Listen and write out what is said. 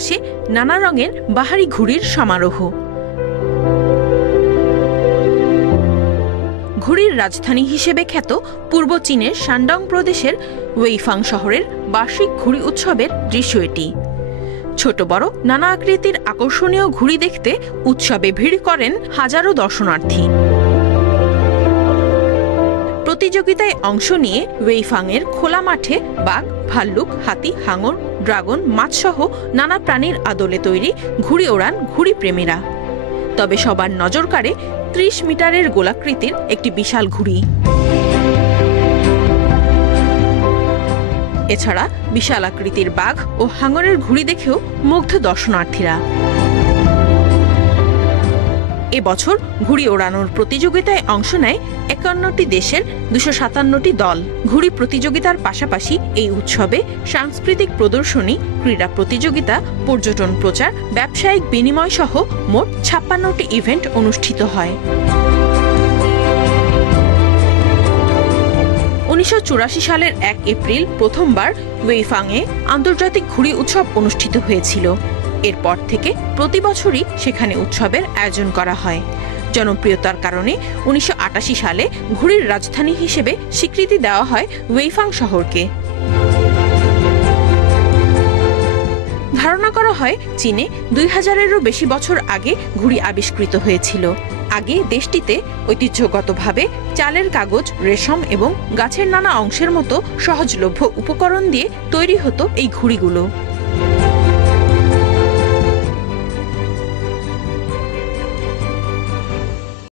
আকাশে নানা রঙের বাহারি ঘুড়ির সমারোহ। ঘুড়ির রাজধানী হিসেবে খ্যাত পূর্ব চীনের শানডং প্রদেশের ওয়েইফাং শহরের বার্ষিক ঘুড়ি উৎসবের দৃশ্য এটি। ছোট বড় নানা আকৃতির আকর্ষণীয় ঘুড়ি দেখতে উৎসবে ভিড় করেন হাজারো দর্শনার্থী। প্রতিযোগিতায় অংশ নিয়ে ওয়েইফাংয়ের খোলা মাঠে বাঘ, ভাল্লুক, হাতি, হাঙর, ড্রাগন, মাছসহ নানা প্রাণীর আদলে তৈরি ঘুড়ি ওড়ান ঘুড়ি প্রেমীরা। তবে সবার নজর কাড়ে ৩০ মিটারের গোলাকৃতির একটি বিশাল ঘুড়ি। এছাড়া বিশাল আকৃতির বাঘ ও হাঙরের ঘুড়ি দেখেও মুগ্ধ দর্শনার্থীরা। এবছর ঘুড়ি ওড়ানোর প্রতিযোগিতায় অংশ নেয় ৫১টি দেশের ২৫৭টি দল। ঘুড়ি প্রতিযোগিতার পাশাপাশি এই উৎসবে সাংস্কৃতিক প্রদর্শনী, ক্রীড়া প্রতিযোগিতা, পর্যটন প্রচার, ব্যবসায়িক বিনিময় সহ মোট ৫৬টি ইভেন্ট অনুষ্ঠিত হয়। ১৯৮৪ সালের ১ এপ্রিল প্রথমবার ওয়েইফাংয়ে আন্তর্জাতিক ঘুড়ি উৎসব অনুষ্ঠিত হয়েছিল। এরপর থেকে প্রতি বছরই সেখানে উৎসবের আয়োজন করা হয়। জনপ্রিয়তার কারণে ১৯৮৮ সালে ঘুড়ির রাজধানী হিসেবে স্বীকৃতি দেওয়া হয় ওয়েইফাং শহরকে। ধারণা করা হয় চীনে ২০০০-এরও বেশি বছর আগে ঘুড়ি আবিষ্কৃত হয়েছিল। আগে দেশটিতে ঐতিহ্যগতভাবে চালের কাগজ, রেশম এবং গাছের নানা অংশের মতো সহজলভ্য উপকরণ দিয়ে তৈরি হতো এই ঘুড়িগুলো।